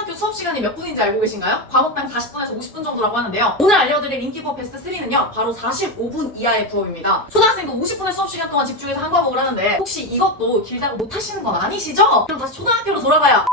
초등학교 수업 시간이 몇 분인지 알고 계신가요? 과목당 40분에서 50분 정도라고 하는데요. 오늘 알려드릴 인기부업 베스트 3는요 바로 45분 이하의 부업입니다. 초등학생도 50분의 수업 시간 동안 집중해서 한 과목을 하는데 혹시 이것도 길다고 못하시는 건 아니시죠? 그럼 다시 초등학교로 돌아가요.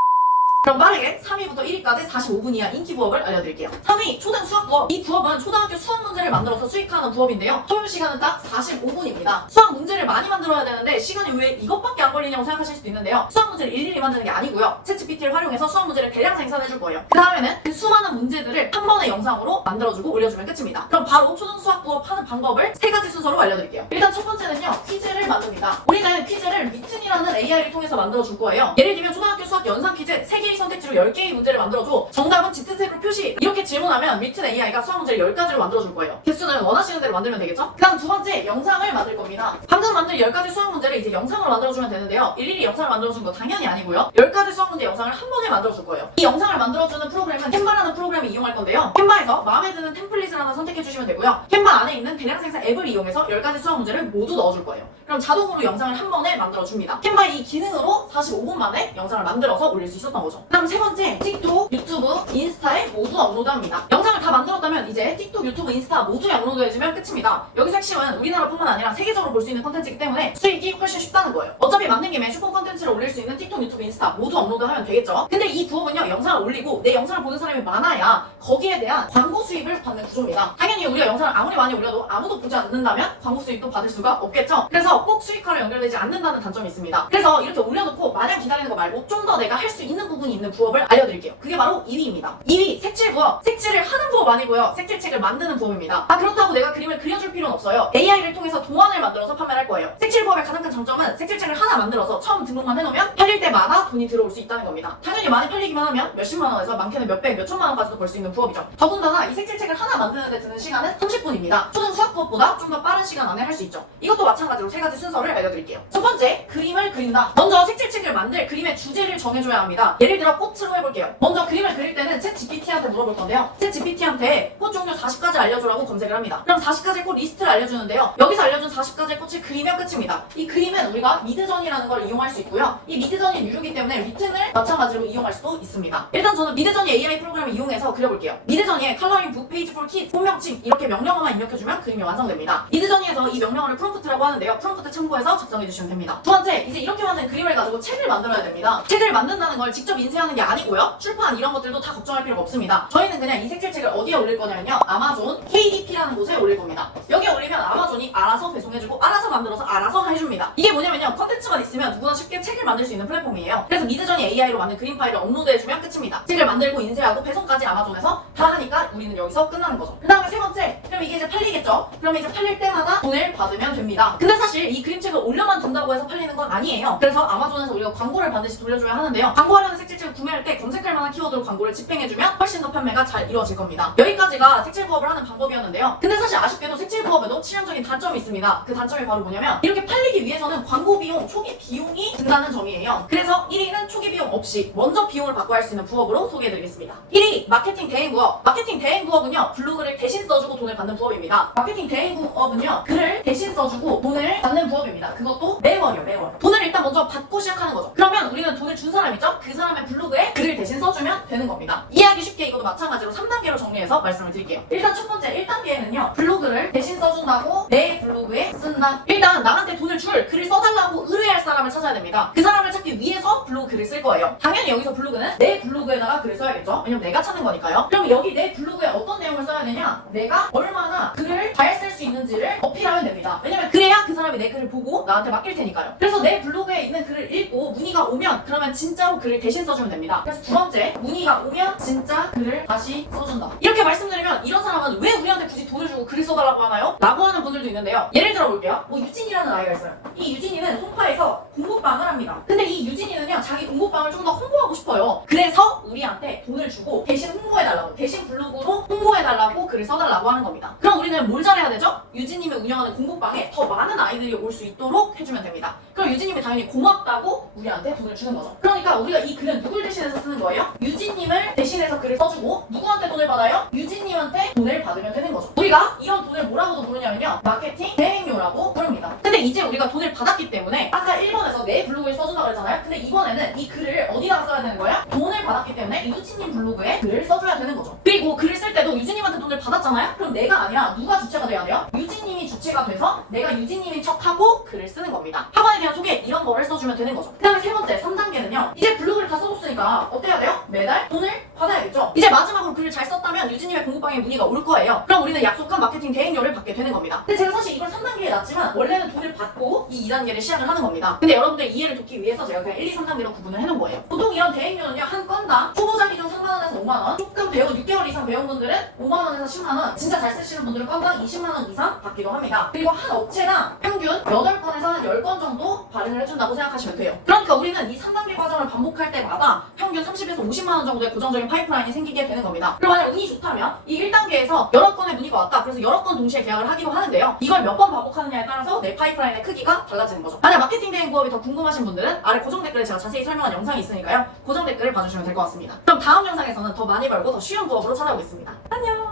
그럼 빠르게 3위부터 1위까지 45분 이하 인기 부업을 알려드릴게요. 3위 초등 수학 부업. 이 부업은 초등학교 수학 문제를 만들어서 수익하는 부업인데요. 소요 시간은 딱 45분입니다. 수학 문제를 많이 만들어야 되는데 시간이 왜 이것밖에 안 걸리냐고 생각하실 수도 있는데요. 수학 문제를 일일이 만드는 게 아니고요. 챗GPT를 활용해서 수학 문제를 대량 생산해 줄 거예요. 그 다음에는 그 수많은 문제들을 한 번의 영상으로 만들어주고 올려주면 끝입니다. 그럼 바로 초등 수학 부업 하는 방법을 3가지 순서로 알려드릴게요. 일단 첫 번째는요. 퀴즈를 만듭니다. 우리는 퀴즈를 미튼이라는 AI를 통해서 만들어 줄 거예요. 예를 들면 초등학교 수학 연상 퀴즈 3개의 선택지로 10개의 문제를 만들어줘. 정답은 짙은 색으로 표시. 이렇게 질문하면 미튼 AI가 수학 문제를 10가지로 만들어줄 거예요. 개수는 원하시는 대로 만들면 되겠죠? 그 다음 두 번째, 영상을 만들 겁니다. 방금 만든 10가지 수학 문제를 이제 영상으로 만들어주면 되는데요. 일일이 영상을 만들어준 거 당연히 아니고요. 10가지 수학 문제 영상을 한 번에 만들어줄 거예요. 이 영상을 만들어주는 프로그램은 캔바라는 프로그램을 이용할 건데요. 캔바에서 마음에 드는 템플릿을 하나 선택해주시면 되고요. 캔바 안에 있는 대량 생산 앱을 이용해서 10가지 수학 문제를 모두 넣어줄 거예요. 그럼 자동으로 영상을 한 번에 만들어줍니다. 캔바의 이 기능으로 45분 만에 영상을 만들어서 올릴 수 있었던 거죠. 그다음 세 번째, 틱톡, 유튜브, 인스타에 모두 업로드합니다. 영상을 다 만들었다면 이제 틱톡, 유튜브, 인스타 모두에 업로드해주면 끝입니다. 여기서 핵심은 우리나라뿐만 아니라 세계적으로 볼 수 있는 콘텐츠이기 때문에 수익이 훨씬 쉽다는 거예요. 어차피 만든 김에 슈퍼 콘텐츠를 올릴 수 있는 틱톡, 유튜브, 인스타 모두 업로드하면 되겠죠. 근데 이 부업은요, 영상을 올리고 내 영상을 보는 사람이 많아야 거기에 대한 광고 수입을 받는 구조입니다. 당연히 우리가 영상을 아무리 많이 올려도 아무도 보지 않는다면 광고 수입도 받을 수가 없겠죠. 그래서 꼭 수익화로 연결되지 않는다는 단점이 있습니다. 그래서 이렇게 올려놓고 마냥 기다리는 거 말고 좀 더 내가 할 수 있는 부분이 있는 부업을 알려드릴게요. 그게 바로 2위입니다. 2위, 색칠 부업. 색칠을 하는 부업 아니고요. 색칠책을 만드는 부업입니다. 그렇다고 내가 그림을 그려줄 필요는 없어요. AI를 통해서 도안을 만들어서 판매를 할 거예요. 색칠 부업의 가장 큰 장점은 색칠책을 하나 만들어서 처음 등록만 해놓으면 팔릴 때마다 돈이 들어올 수 있다는 겁니다. 당연히 많이 팔리기만 하면 몇십만 원에서 많게는 몇백, 몇천만 원까지도 벌 수 있는 부업이죠. 더군다나 이 색칠책을 하나 만드는 데 드는 시간은 30분입니다. 초등 수학 부업보다 좀 더 빠른 시간 안에 할 수 있죠. 이것도 마찬가지로 3가지 순서를 알려드릴게요. 첫 번째, 그림을 그린다. 먼저 색칠책을 만들 그림의 주제를 정해줘야 합니다. 예를 들어 꽃으로 해볼게요. 먼저 그림을 그릴 때는 챗 GPT한테 물어볼 건데요. 챗 GPT한테 꽃 종류 40가지 알려주라고 검색을 합니다. 그럼 40가지 꽃 리스트를 알려주는데요. 여기서 알려준 40가지의 꽃을 그리면 끝입니다. 이 그림은 우리가 미드전이라는 걸 이용할 수 있고요. 이 미드전이 유료이기 때문에 리튼을 마찬가지로 이용할 수도 있습니다. 일단 저는 미드전이 AI 프로그램을 이용해서 그려볼게요. 미드전이에 컬러링 북 페이지 폴 킷, 본명칭 이렇게 명령어만 입력해주면 그림이 완성됩니다. 미드전이에서 이 명령어를 프롬프트라고 하는데요. 프롬프트 참고해서 작성해주시면 됩니다. 두 번째, 이제 이렇게 만든 그림을 가지고 책을 만들어야 됩니다. 책을 만든다는 걸 직접 인쇄하는 게 아니고요. 출판 이런 것들도 다 걱정할 필요가 없습니다. 저희는 그냥 이 색칠책을 어디에 올릴 거냐면요. 아마존 KDP라는 곳에 올릴 겁니다. 여기에 올리면 아마존이 알아서 배송해주고 알아서 만들어서 알아서 해줍니다. 이게 뭐냐면요. 컨텐츠만 있으면 누구나 쉽게 책을 만들 수 있는 플랫폼이에요. 그래서 미드전이 AI로 만든 그림 파일을 업로드해주면 끝입니다. 책을 만들고 인쇄하고 배송까지 아마존에서 다 하니까 우리는 여기서 끝나는 거죠. 그 다음에 세 번째, 그럼 이게 이제 팔리겠죠? 그럼 이제 팔릴 때마다 돈을 받으면 됩니다. 근데 사실 이 그림책을 올려만 둔다고 해서 팔리는 건 아니에요. 그래서 아마존에서 우리가 광고를 반드시 돌려줘야 하는데요. 광고하려는 색칠책을 구매할 때 검색할 만한 키워드로 광고를 집행해주면 훨씬 더 판매가 잘 이루어질 겁니다. 여기까지가 색칠 부업을 하는 방법이었는데요. 근데 사실 아쉽게도 색칠 부업에도 치명적인 단점이 있습니다. 그 단점이 바로 뭐냐면 이렇게 팔리기 위해서는 광고 비용, 초기 비용이 든다는 점이에요. 그래서 1위는 초기 비용 없이 먼저 비용을 받고 할 수 있는 부업으로 소개해드리겠습니다. 1위, 마케팅 대행 부업. 마케팅 대행 부업은요, 블로그를 대신 써주고 돈을 받는 부업입니다. 마케팅 대행 부업은요, 글을 대신 써주고 돈을 받는 부업입니다. 그것도 매월이요, 매월. 돈을 일단 먼저 받고 시작하는 거죠. 그러면 우리는 돈을 준 사람 있죠? 그 사람의 블로그에 글을 대신 써주면 되는 겁니다. 이해하기 쉽게 이것도 마찬가지로 3단계로 정리해서 말씀을 드릴게요. 일단 첫 번째 1단계에는요. 블로그를 대신 써준다고 내 블로그에 쓴다. 일단 나한테 돈을 줄 글을 써달라고 의뢰할 사람을 찾아야 됩니다. 그 사람을 찾기 위해서 블로그 글을 쓸 거예요. 당연히 여기서 블로그는 내 블로그에다가 글을 써야겠죠. 왜냐면 내가 찾는 거니까요. 그럼 여기 내 블로그에 어떤 내용을 써야 되냐? 내가 얼마나 글을 잘 쓸 수 있는지를 어필하면 됩니다. 왜냐면 그래야 그 사람이 내 글을 보고 나한테 맡길 테니까요. 그래서 내 블로그에 있는 글을 읽고 문의가 오면 그러면 진짜로 글을 대신 써주면 됩니다. 그래서 두 번째, 문의가 오면 진짜 글을 다시 써준다. 이렇게 말씀드리면 이런 사람은 왜 우리한테 굳이 돈을 주고 글을 써달라고 하나요? 라고 하는 분들도 있는데요. 예를 들어 볼게요. 유진이라는 아이가 있어요. 이 유진이는 송파에서 공부방을 합니다. 근데 이 유진이는요, 자기 공부방을 좀 더 홍보하고 싶어요. 그래서 우리한테 돈을 주고 대신 홍보해달라고, 대신 블로그로 홍보해달라고 글을 써달라고 하는 겁니다. 그럼 우리는 뭘 잘해야 되죠? 유진님이 운영하는 공부방에 더 많은 아이들이 올 수 있도록 해주면 됩니다. 그럼 유진님이 당연히 고맙다고 우리한테 돈을 주는 거죠. 그러니까 우리가 이 글은 누굴 대신해서 쓰는 거예요? 유진님을 대신해서 글을 써주고 누구한테 돈을 받아요? 유진님한테 돈을 받으면 되는 거죠. 우리가 이런 돈을 뭐라고도 부르냐면요, 마케팅 대행료라고 부릅니다. 근데 이제 우리가 돈을 받았기 때문에 아까 1번에서 내 블로그에 써준다고 했잖아요. 근데 이번에는 이 글을 어디다가 써야 되는 거예요? 돈을 받았기 때문에 때문에 유진님 블로그에 글을 써줘야 되는 거죠. 그리고 글을 쓸 때도 유진님한테 돈을 받았잖아요? 그럼 내가 아니라 누가 주체가 돼야 돼요? 유진님이 주체가 돼서 내가 유진님인 척하고 글을 쓰는 겁니다. 학원에 대한 소개 이런 거를 써주면 되는 거죠. 그 다음에 세 번째 3단계는요. 이제 블로그를 다 써줬으니까 어떻게 해야 돼요? 매달 돈을 받아야겠죠. 이제 마지막으로 글을 잘 썼다면 유진님의 공부방에 문의가 올 거예요. 그럼 우리는 약속한 마케팅 대행료를 받게 되는 겁니다. 근데 제가 사실 이걸 3단계에 놨지만 원래는 돈을 받고 이 2단계를 시작을 하는 겁니다. 근데 여러분들 이해를 돕기 위해서 제가 그냥 1, 2, 3단계로 구분을 해놓은 거예요. 보통 이런 대행료는요. 한 건당 초보자 기준 3만원에서 5만원, 조금 배운 6개월 이상 배운 분들은 5만원에서 10만원, 진짜 잘 쓰시는 분들은 건당 20만원 이상 받기도 합니다. 그리고 한 업체당 평균 8건에서 10건 정도 발행을 해준다고 생각하시면 돼요. 그러니까 우리는 이 3단계 과정을 반복할 때마다 평균 30에서 50만원 정도의 고정적인 파이프라인이 생기게 되는 겁니다. 그리고 만약 운이 좋다면 이 1단계에서 여러 건의 문의가 왔다. 그래서 여러 건 동시에 계약을 하기도 하는데요. 이걸 몇 번 반복하느냐에 따라서 내 파이프라인의 크기가 달라지는 거죠. 만약 마케팅 대행 부업이 더 궁금하신 분들은 아래 고정 댓글에 제가 자세히 설명한 영상이 있으니까요. 고정 댓글을 봐주시면 될 것 같습니다. 그럼 다음 영상에서는 더 많이 벌고 더 쉬운 부업으로 찾아오겠습니다. 안녕!